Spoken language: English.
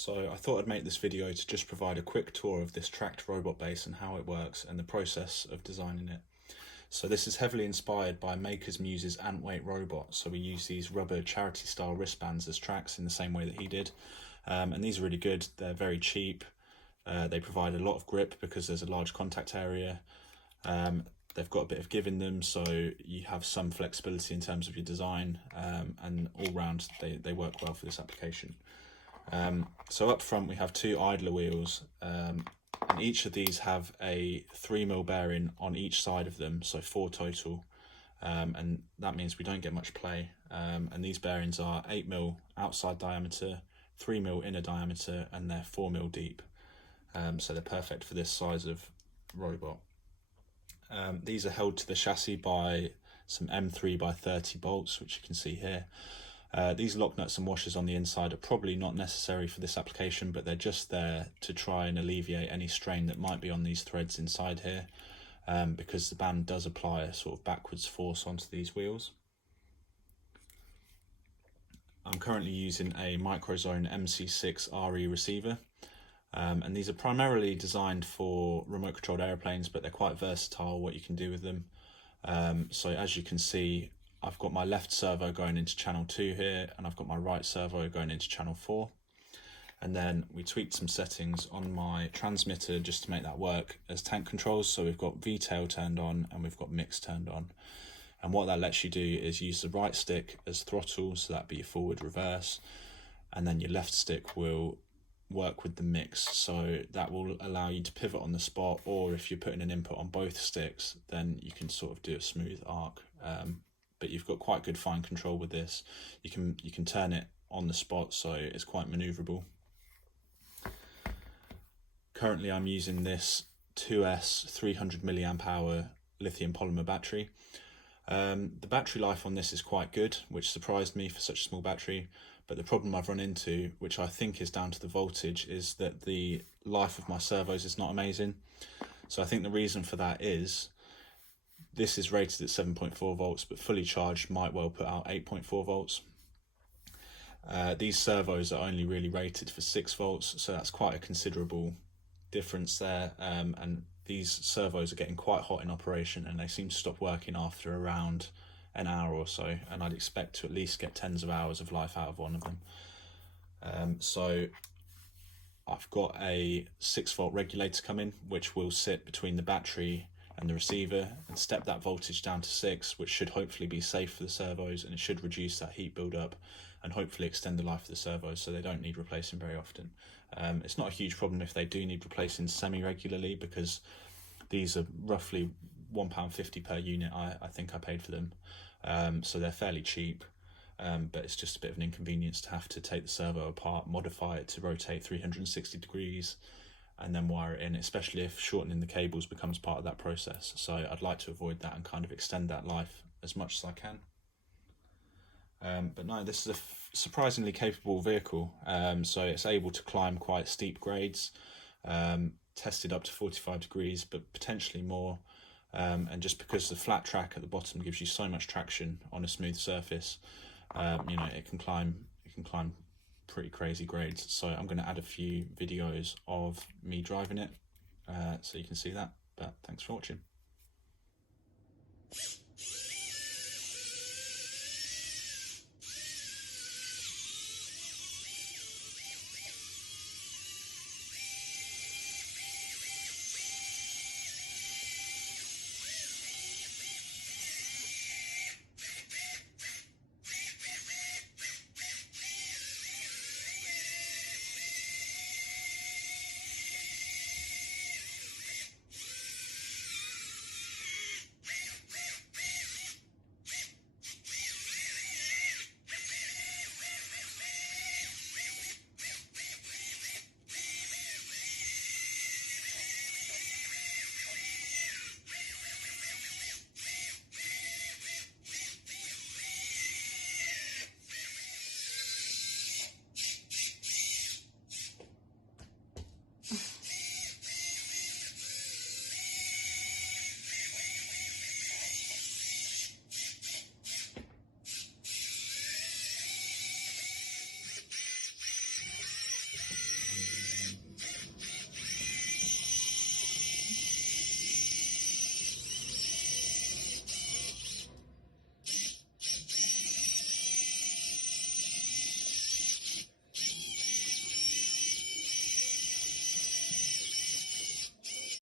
So I thought I'd make this video to just provide a quick tour of this tracked robot base and how it works and the process of designing it. So this is heavily inspired by Maker's Muse's Antweight robot. So we use these rubber charity style wristbands as tracks in the same way that he did. And these are really good. They're very cheap. They provide a lot of grip because there's a large contact area. They've got a bit of give in them, so you have some flexibility in terms of your design, and all round they work well for this application. So up front we have two idler wheels, and each of these have a 3mm bearing on each side of them, so 4 total, and that means we don't get much play. And these bearings are 8mm outside diameter, 3mm inner diameter, and they're 4mm deep, so they're perfect for this size of robot. These are held to the chassis by some M3x30 bolts, which you can see here. These lock nuts and washers on the inside are probably not necessary for this application, but they're just there to try and alleviate any strain that might be on these threads inside here, because the band does apply a sort of backwards force onto these wheels. I'm currently using a Microzone MC6 RE receiver, and these are primarily designed for remote controlled airplanes, but they're quite versatile what you can do with them. So as you can see, I've got my left servo going into channel 2 here, and I've got my right servo going into channel 4. And then we tweaked some settings on my transmitter just to make that work as tank controls. So we've got VTail turned on and we've got mix turned on. And what that lets you do is use the right stick as throttle, so that'd be your forward, reverse, and then your left stick will work with the mix, so that will allow you to pivot on the spot, or if you're putting an input on both sticks, then you can sort of do a smooth arc. But you've got quite good fine control with this. You can turn it on the spot, so it's quite maneuverable. Currently I'm using this 2S 300 mAh lithium polymer battery. The battery life on this is quite good, which surprised me for such a small battery, but the problem I've run into, which I think is down to the voltage, is that the life of my servos is not amazing. So I think the reason for that is this is rated at 7.4 volts, but fully charged might well put out 8.4 volts. These servos are only really rated for 6 volts, so that's quite a considerable difference there, and these servos are getting quite hot in operation, and they seem to stop working after around an hour or so, and I'd expect to at least get tens of hours of life out of one of them. So I've got a 6-volt regulator coming, which will sit between the battery and the receiver and step that voltage down to 6, which should hopefully be safe for the servos, and it should reduce that heat build-up and hopefully extend the life of the servos so they don't need replacing very often. It's not a huge problem if they do need replacing semi-regularly, because these are roughly £1.50 per unit, I think I paid for them. So they're fairly cheap, but it's just a bit of an inconvenience to have to take the servo apart, modify it to rotate 360 degrees, and then wire it in, especially if shortening the cables becomes part of that process. So I'd like to avoid that and kind of extend that life as much as I can. But no, this is a surprisingly capable vehicle, so it's able to climb quite steep grades, tested up to 45 degrees, but potentially more. And just because the flat track at the bottom gives you so much traction on a smooth surface, you know, it can climb pretty crazy grades. So I'm going to add a few videos of me driving it, so you can see that. But thanks for watching.